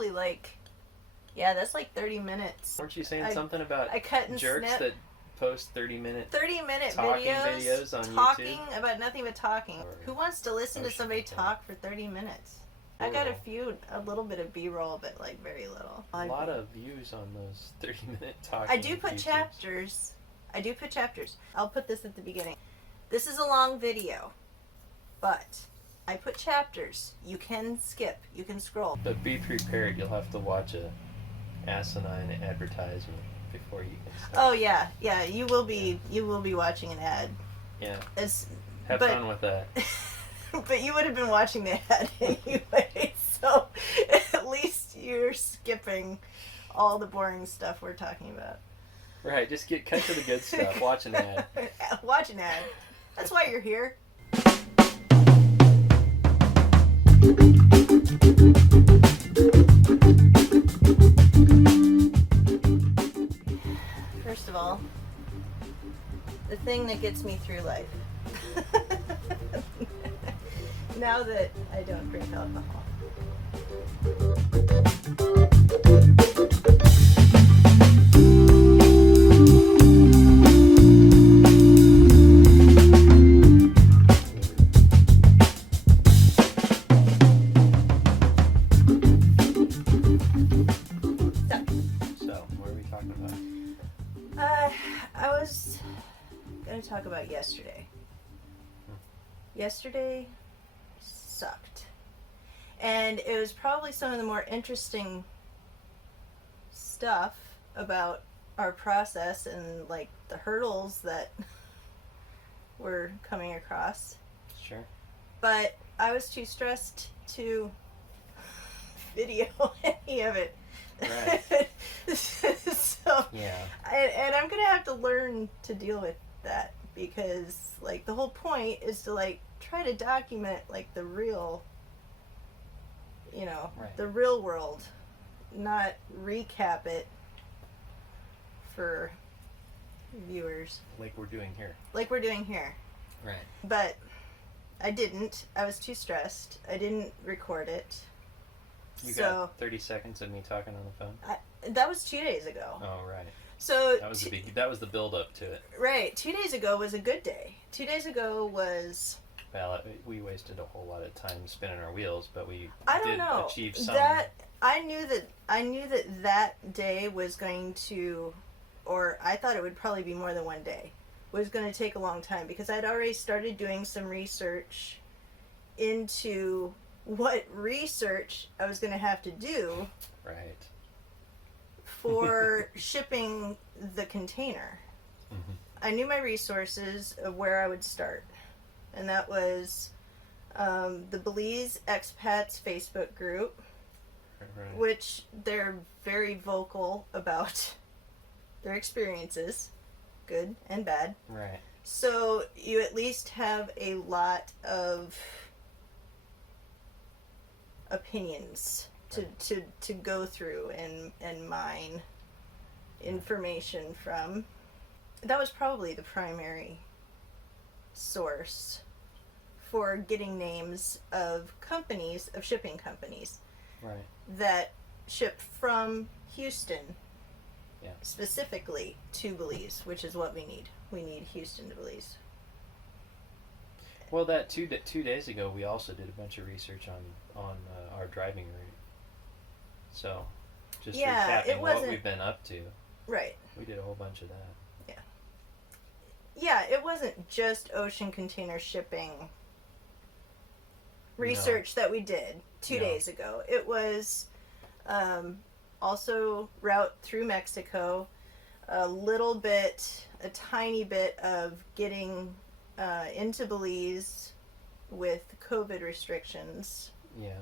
probably like, yeah, that's like 30 minutes. Weren't you saying something about I cut and jerks snip. that post 30-minute videos on talking YouTube? About nothing but talking? Who wants to listen to somebody talk for 30 minutes? I got a little bit of B-roll, but like very little. A lot of views on those 30-minute talking. I do put chapters. I'll put this at the beginning. This is a long video, but I put chapters. You can skip. You can scroll. But be prepared. You'll have to watch a asinine advertisement before you can start. Oh yeah. You will be. You will be watching an ad. Yeah. Have fun with that. But you would have been watching the ad anyway, so at least you're skipping all the boring stuff we're talking about. Right, just cut to the good stuff. Watch an ad. Watch an ad. That's why you're here. First of all, the thing that gets me through life. Now that I don't drink alcohol. So, what are we talking about? I was going to talk about yesterday. Yesterday sucked. And it was probably some of the more interesting stuff about our process and like the hurdles that we're coming across. Sure. But I was too stressed to video any of it. Right. So, yeah. And I'm going to have to learn to deal with that because like the whole point is to like try to document like the real, right. The real world, not recap it for viewers. Like we're doing here. Right. But I didn't. I was too stressed. I didn't record it. You got 30 seconds of me talking on the phone? That was 2 days ago. Oh, right. So that was the build up to it. Right. 2 days ago was a good day. 2 days ago was... Well, we wasted a whole lot of time spinning our wheels, but we achieve some... I knew that day was going to, or I thought it would probably be more than one day, was going to take a long time because I'd already started doing some research into what research I was going to have to do for shipping the container. Mm-hmm. I knew my resources of where I would start, and that was the Belize expats Facebook group, which they're very vocal about their experiences, good and bad. Right. So you at least have a lot of opinions to go through and mine information from. That was probably the primary source for getting names of companies, of shipping companies, that ship from Houston, specifically to Belize, which is what we need. We need Houston to Belize. Well, that 2 days ago, we also did a bunch of research on our driving route. So, just recapping what we've been up to. Right. We did a whole bunch of that. Yeah, it wasn't just ocean container shipping research that we did 2 days ago. It was also route through Mexico, a tiny bit of getting into Belize with COVID restrictions. Yeah.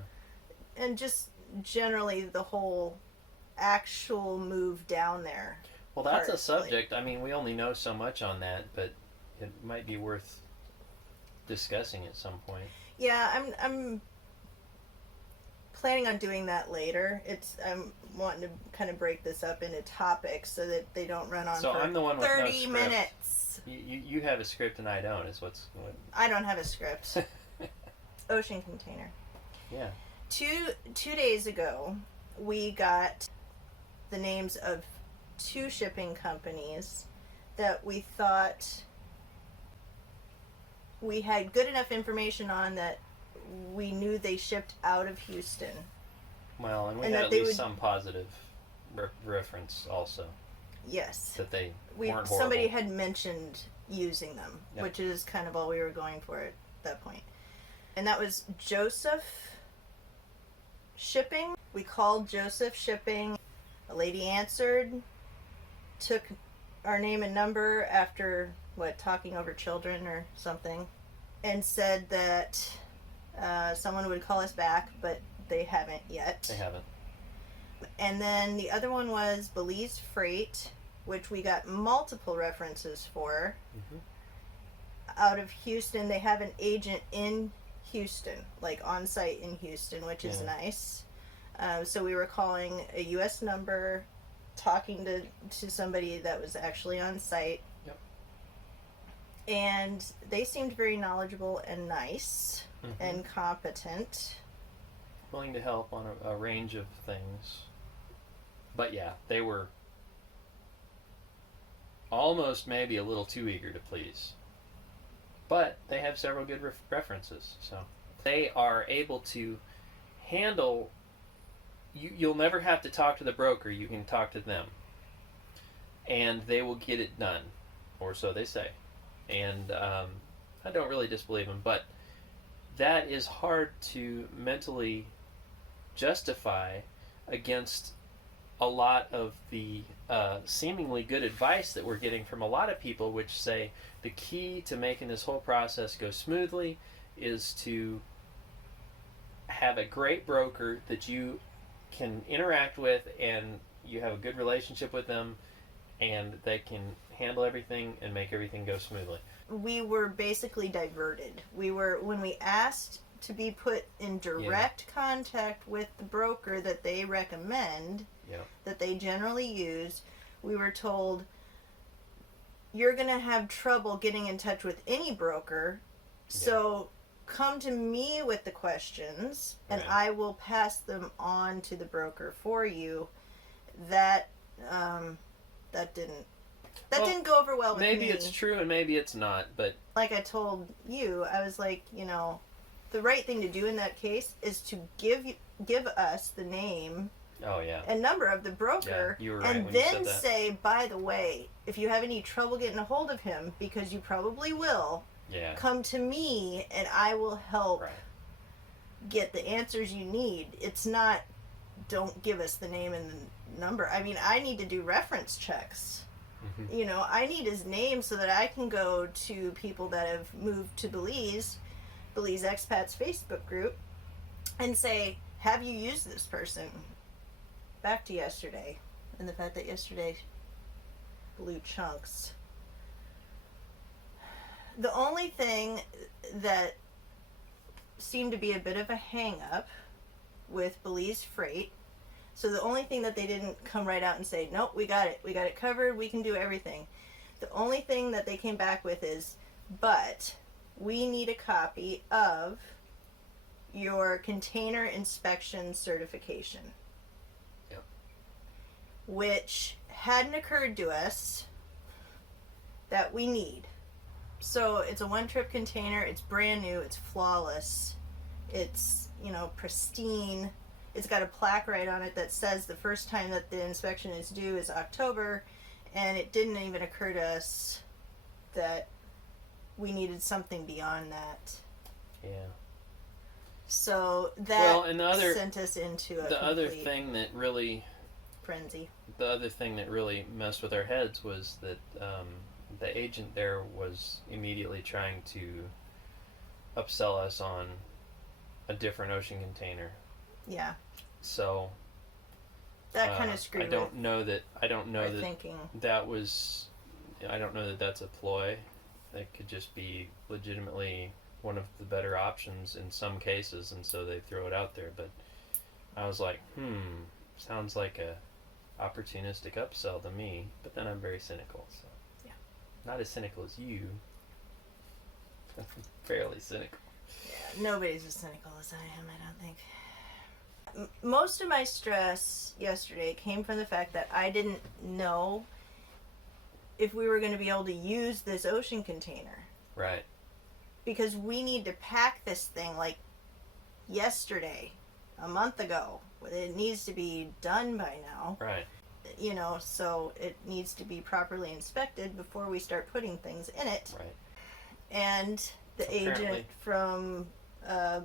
And just generally the whole actual move down there. Well, that's a subject. I mean, we only know so much on that, but it might be worth discussing at some point. Yeah, I'm planning on doing that later. I'm wanting to kind of break this up into topics so that they don't run on for I'm the one with 30 no minutes. You have a script and I don't. Is what. I don't have a script. Ocean container. Yeah. Two days ago, we got the names of 2 shipping companies that we thought we had good enough information on that we knew they shipped out of Houston. Well, and we had at least some positive reference also. Yes. That they weren't horrible. Somebody had mentioned using them, yep. which is kind of all we were going for at that point. And that was Joseph Shipping. We called Joseph Shipping. A lady answered, took our name and number after, talking over children or something, and said that someone would call us back, but they haven't yet. They haven't. And then the other one was Belize Freight, which we got multiple references for. Mm-hmm. Out of Houston, they have an agent in Houston, like on site in Houston, which is nice. So we were calling a U.S. number, talking to somebody that was actually on site. Yep. And they seemed very knowledgeable and nice and competent. Willing to help on a range of things. But yeah, they were almost maybe a little too eager to please. But they have several good references. So they are able to handle... You'll never have to talk to the broker. You can talk to them. And they will get it done. Or so they say. And I don't really disbelieve them. But that is hard to mentally justify against a lot of the seemingly good advice that we're getting from a lot of people, which say the key to making this whole process go smoothly is to have a great broker that you can interact with and you have a good relationship with them and they can handle everything and make everything go smoothly. We were basically diverted. When we asked to be put in direct contact with the broker that they recommend, that they generally use, we were told, you're going to have trouble getting in touch with any broker, so come to me with the questions, and I will pass them on to the broker for you. That didn't go over well with me. Maybe it's true and maybe it's not, but... Like I told you, I was like, the right thing to do in that case is to give us the name and number of the broker, you were right and when you then said that. say, by the way, if you have any trouble getting a hold of him, because you probably will, come to me and I will help get the answers you need. It's not, don't give us the name and the number. I mean, I need to do reference checks. I need his name so that I can go to people that have moved to Belize Expats Facebook group, and say, have you used this person? Back to yesterday, and the fact that yesterday blew chunks. The only thing that seemed to be a bit of a hang-up with Belize Freight, so the only thing that they didn't come right out and say, nope, we got it covered, we can do everything. The only thing that they came back with is, but we need a copy of your container inspection certification. Which hadn't occurred to us that we need. So it's a one-trip container, it's brand new, it's flawless, it's, pristine. It's got a plaque right on it that says the first time that the inspection is due is October, and it didn't even occur to us that we needed something beyond that. Yeah. So that sent us into a other thing that really frenzy. The other thing that really messed with our heads was that the agent there was immediately trying to upsell us on a different ocean container. Yeah. So that kind of screwed. I don't know that thinking. That was. I don't know that that's a ploy. That could just be legitimately one of the better options in some cases, and so they throw it out there. But I was like, sounds like a opportunistic upsell to me. But then I'm very cynical, so not as cynical as you. Fairly cynical. Yeah, nobody's as cynical as I am, I don't think. most of my stress yesterday came from the fact that I didn't know if we were going to be able to use this ocean container. Right. Because we need to pack this thing like yesterday, a month ago. It needs to be done by now. Right. You know, so it needs to be properly inspected before we start putting things in it. Right. And the Apparently. agent from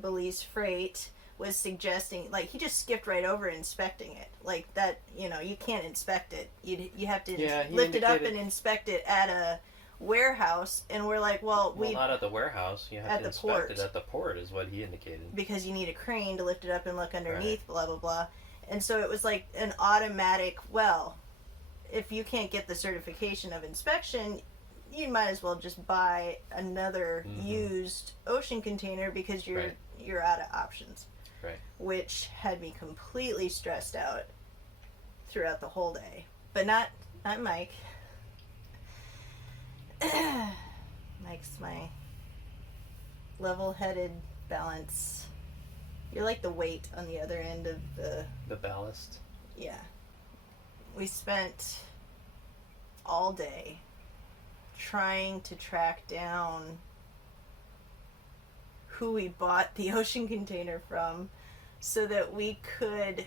Belize Freight was suggesting, like, he just skipped right over inspecting it. Like, that, you know, you can't inspect it. You have to lift it up and inspect it at a warehouse. And we're like, well, not at the warehouse. You have at to the inspect port. it at the port, is what he indicated. Because you need a crane to lift it up and look underneath, Right. blah, blah, blah. And so it was like an automatic, well, if you can't get the certification of inspection, you might as well just buy another used ocean container because you're out of options. Right. Which had me completely stressed out throughout the whole day. But not Mike. Mike's my level-headed balance. You're like the weight on the other end of the ballast. Yeah. We spent all day trying to track down who we bought the ocean container from so that we could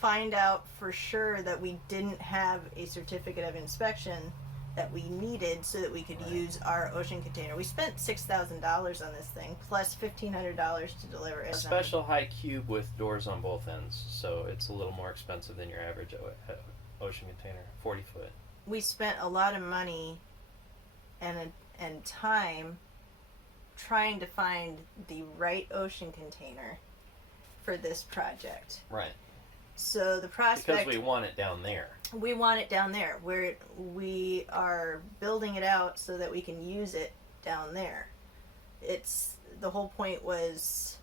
find out for sure that we didn't have a certificate of inspection that we needed so that we could use our ocean container. We spent $6,000 on this thing plus $1,500 to deliver it. A special high cube with doors on both ends, so it's a little more expensive than your average ocean container, 40 foot. We spent a lot of money and time trying to find the right ocean container for this project. Right. So the prospect... Because we want it down there. We want it down there, where we are building it out so that we can use it down there. It's... The whole point was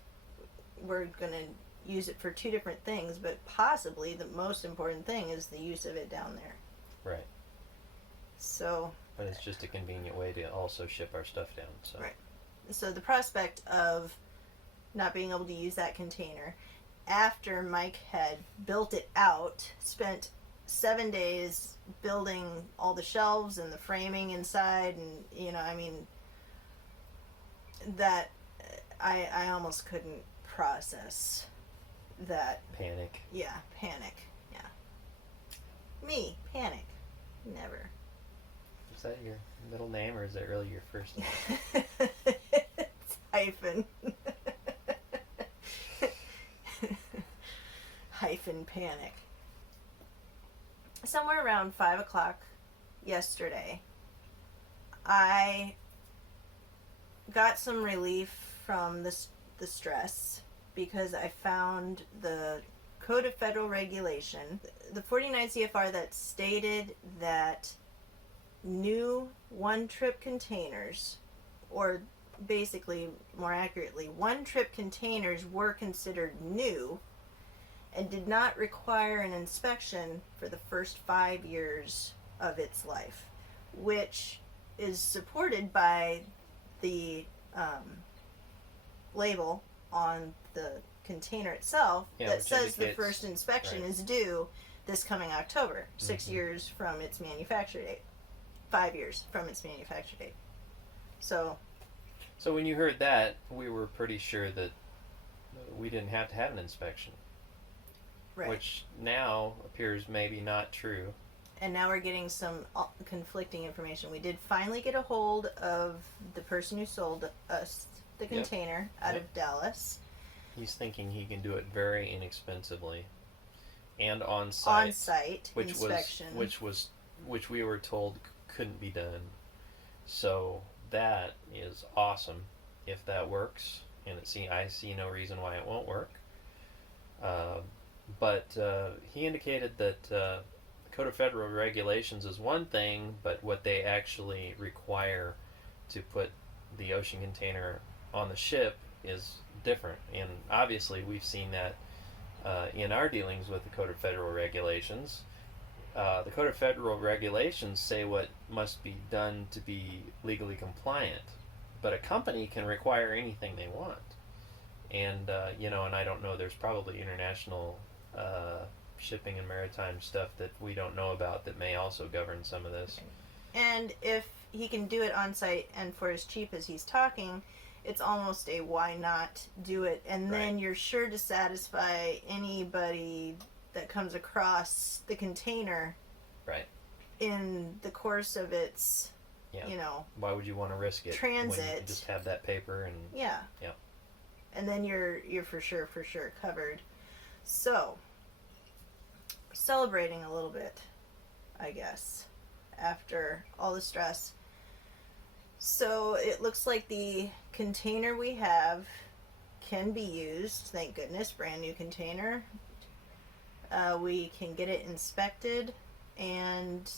we're going to use it for two different things, but possibly the most important thing is the use of it down there. Right. So... But it's just a convenient way to also ship our stuff down. So. Right. So the prospect of not being able to use that container after Mike had built it out, spent 7 days building all the shelves and the framing inside, and, you know, I mean, that I almost couldn't process that. Panic. Yeah, panic. Yeah. Me, panic. Never. Is that your middle name or is that really your first name? It's hyphen. Hyphen panic. Somewhere around 5 o'clock yesterday, I got some relief from the stress because I found the Code of Federal Regulation, the 49 CFR, that stated that new one-trip containers, or basically, more accurately, one-trip containers were considered new and did not require an inspection for the first 5 years of its life, which is supported by the label on the container itself that says the first inspection is due this coming October, 6 years from its manufacture date. 5 years from its manufacture date. So when you heard that, we were pretty sure that we didn't have to have an inspection. Right. Which now appears maybe not true. And now we're getting some conflicting information. We did finally get a hold of the person who sold us the container out of Dallas. He's thinking he can do it very inexpensively and on site. Inspection. Which we were told couldn't be done. So that is awesome if that works, and I see no reason why it won't work. But he indicated that the Code of Federal Regulations is one thing, but what they actually require to put the ocean container on the ship is different. And obviously we've seen that in our dealings with the Code of Federal Regulations. The Code of Federal Regulations say what must be done to be legally compliant, but a company can require anything they want. And you know, and I don't know. There's probably international shipping and maritime stuff that we don't know about that may also govern some of this. And if he can do it on site and for as cheap as he's talking, it's almost a why not do it, and then Right. you're sure to satisfy anybody that comes across the container Right. in the course of its, Yeah. you know, Why would you want to risk it when you transit. can just have that paper and Yeah. Yeah. And then you're for sure covered. So, celebrating a little bit, I guess, after all the stress. So it looks like the container we have can be used. Thank goodness, brand new container. We can get it inspected, and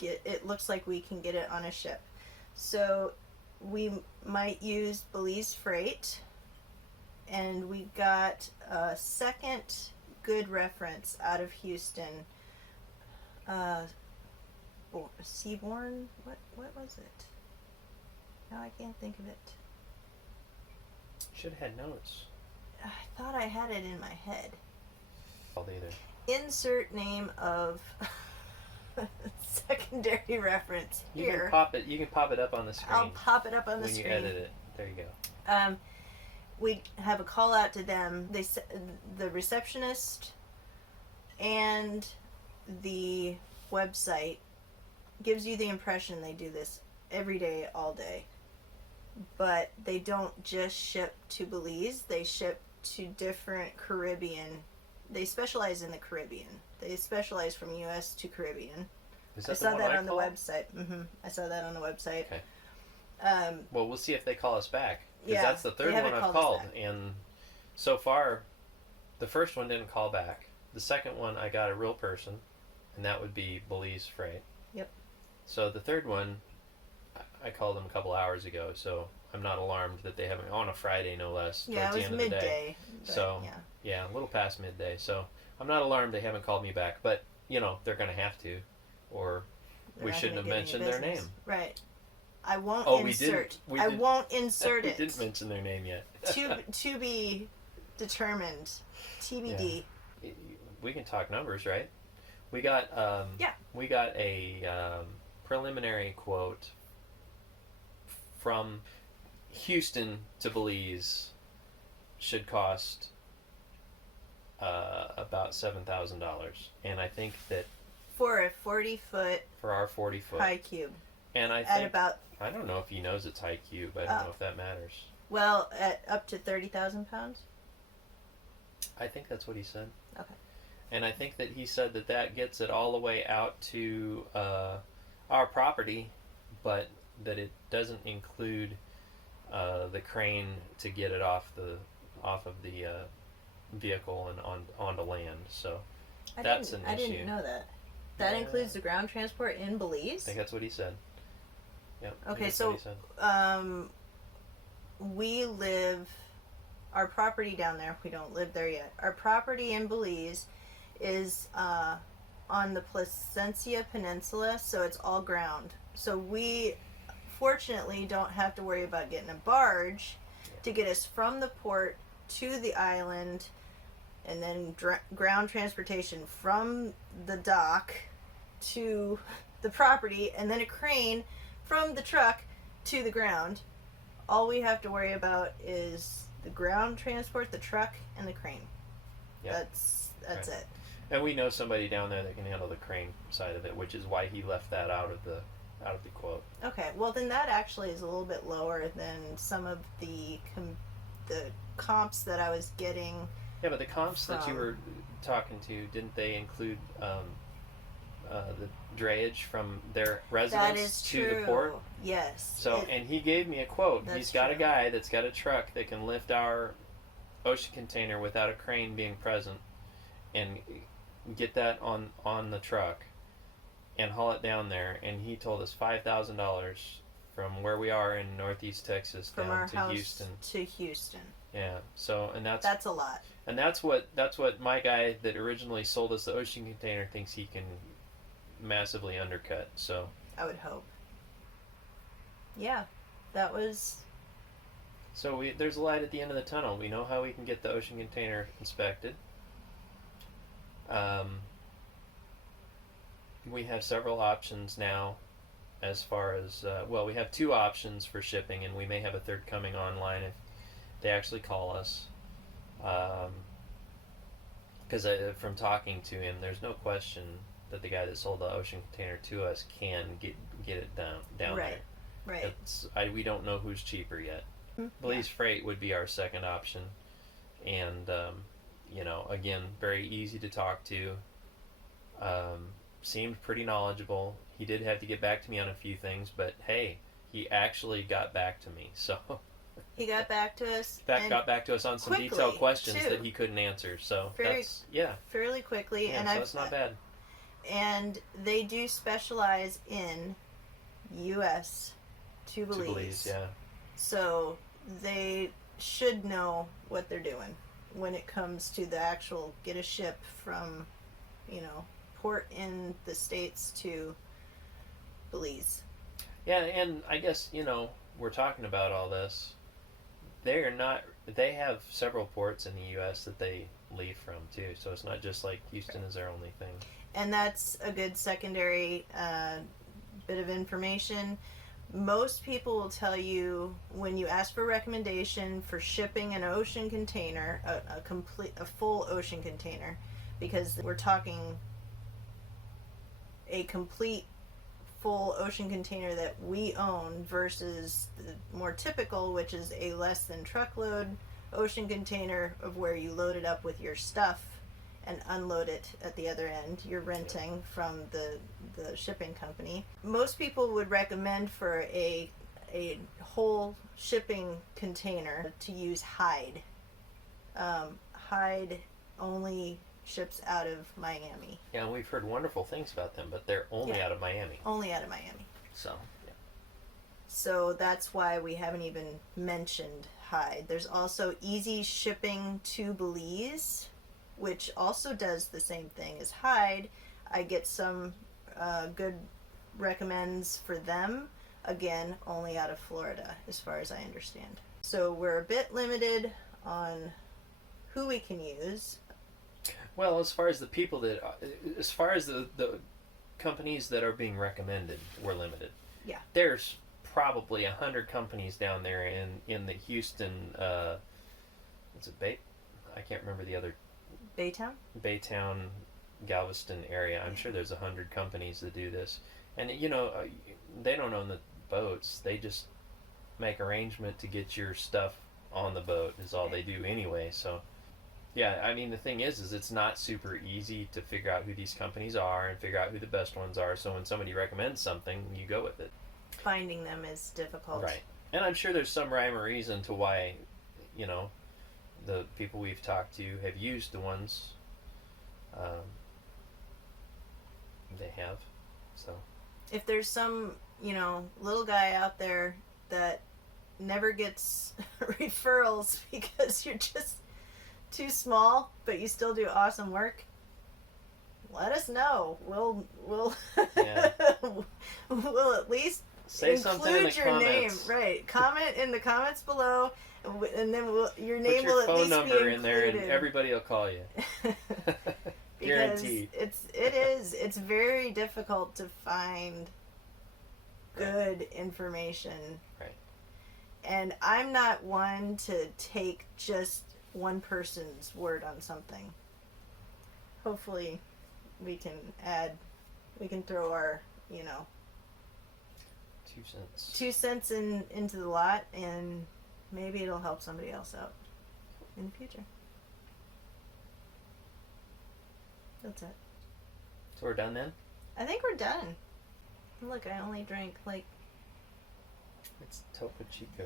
it looks like we can get it on a ship. So we might use Belize freight, and we got a second good reference out of Houston. Seaborn? What was it? Now I can't think of it. should have had notes. I thought I had it in my head. Called either. Insert name of secondary reference You here. can pop it. You can pop it up on the screen. I'll pop it up on the when screen. you edit it. There you go. We have a call out to them. The receptionist and the website gives you the impression they do this every day, all day. But they don't just ship to Belize. They ship to different Caribbean. They specialize in the Caribbean. They specialize from U.S. to Caribbean. Is I that saw the one that I on the called? website. I saw that on the website. Okay. Well, we'll see if they call us back. Because Yeah, that's the third they haven't one I've called us called. back. And so far, the first one didn't call back. The second one, I got a real person, and that would be Belize Freight. Yep. So the third one, I called them a couple hours ago, so I'm not alarmed that they haven't, on a Friday no less, Yeah, towards it the was end of the day. midday. But, So, yeah. Yeah, a little past midday. So I'm not alarmed they haven't called me back, but, you know, they're going to have to, or They're we not shouldn't have gonna get any mentioned their business. name. Right. I won't Oh, insert. we I did- won't insert We it. didn't mention their name yet. to be determined. TBD. We can talk numbers, right? We got Yeah. We got a preliminary quote from Houston to Belize. Should cost about $7,000, and I think that For a 40-foot for our 40-foot, high cube and I at think about, I don't know if he knows it's high cube. I don't know if that matters. well, at up to 30,000 pounds. I think that's what he said. Okay. And I think that he said that that gets it all the way out to our property, but that it doesn't include the crane to get it off of the vehicle and onto land. So that's an I issue. didn't know that. That Yeah. includes the ground transport in Belize. I think that's what he said. Yep. I think Okay, that's so what he said. We live, our property down there, we don't live there yet. Our property in Belize is on the Placencia Peninsula, so it's all ground. So we fortunately don't have to worry about getting a barge to get us from the port to the island, and then ground transportation from the dock to the property, and then a crane from the truck to the ground. All we have to worry about is the ground transport, the truck, and the crane. Yep. That's Right. it. And we know somebody down there that can handle the crane side of it, which is why he left that out of the quote. Okay, well then that actually is a little bit lower than some of the comps that I was getting. Yeah, but the comps that you From- were talking to, didn't they include the drayage from their That residence is to true. the port? Yes. So, and he gave me a quote. That's He's got a true. guy that's got a truck that can lift our ocean container without a crane being present, and get that on the truck, and haul it down there. And he told us $5,000 from where we are in Northeast Texas from down our to house Houston. to Houston. Yeah. So, and That's a lot. and that's what my guy that originally sold us the ocean container thinks he can massively undercut. So I would hope. Yeah, that was So there's a light at the end of the tunnel. We know how we can get the ocean container inspected. We have several options now as far as, well, we have 2 options for shipping, and we may have a third coming online if they actually call us. Because from talking to him, there's no question that the guy that sold the ocean container to us can get it down Right. there. Right. We don't know who's cheaper yet. Belize Freight would be our second option, and again, very easy to talk to. Seemed pretty knowledgeable. He did have to get back to me on a few things, but hey, he actually got back to me. So he got back to us. Got back to us on some detailed questions that he couldn't answer. So fairly quickly, and so it's not bad. And they do specialize in U.S. to Belize. Yeah. So they should know what they're doing when it comes to the actual get a ship from, port in the States to Belize. Yeah, and I guess, we're talking about all this. They have several ports in the U.S. that they leave from, too. So it's not just like Houston is their only thing. And that's a good secondary bit of information. Most people will tell you when you ask for recommendation for shipping an ocean container, a full ocean container, because we're talking a complete full ocean container that we own versus the more typical, which is a less than truckload ocean container of where you load it up with your stuff and unload it at the other end. You're renting from the shipping company. Most people would recommend for a whole shipping container to use Hide. Hide only ships out of Miami. Yeah, and we've heard wonderful things about them, but they're only out of Miami. Only out of Miami. So, yeah. So that's why we haven't even mentioned Hide. There's also Easy Shipping to Belize, which also does the same thing as Hide. I get some good recommends for them. Again, only out of Florida, as far as I understand. So we're a bit limited on who we can use. Well, as far as the companies that are being recommended, we're limited. Yeah. There's probably 100 companies down there in the Houston, what's it, I can't remember the other. Baytown, Galveston area. I'm sure there's 100 companies that do this. And, they don't own the boats. They just make arrangement to get your stuff on the boat is all they do anyway. So, yeah, I mean, the thing is it's not super easy to figure out who these companies are and figure out who the best ones are. So when somebody recommends something, you go with it. Finding them is difficult. Right. And I'm sure there's some rhyme or reason to why, the people we've talked to have used the ones they have. So if there's some, little guy out there that never gets referrals because you're just too small, but you still do awesome work, let us know. We'll we'll at least say something in the your comments. Name, right? Comment in the comments below, and then your name Put your will at phone least number be in there, and included. everybody will call you. Because Guaranteed. it's very difficult to find good information. Right. And I'm not one to take just one person's word on something. Hopefully we can throw our, 2 cents. 2 cents into the lot, and maybe it'll help somebody else out in the future. That's it. So we're done then? I think we're done. Look, I only drank It's Topo Chico.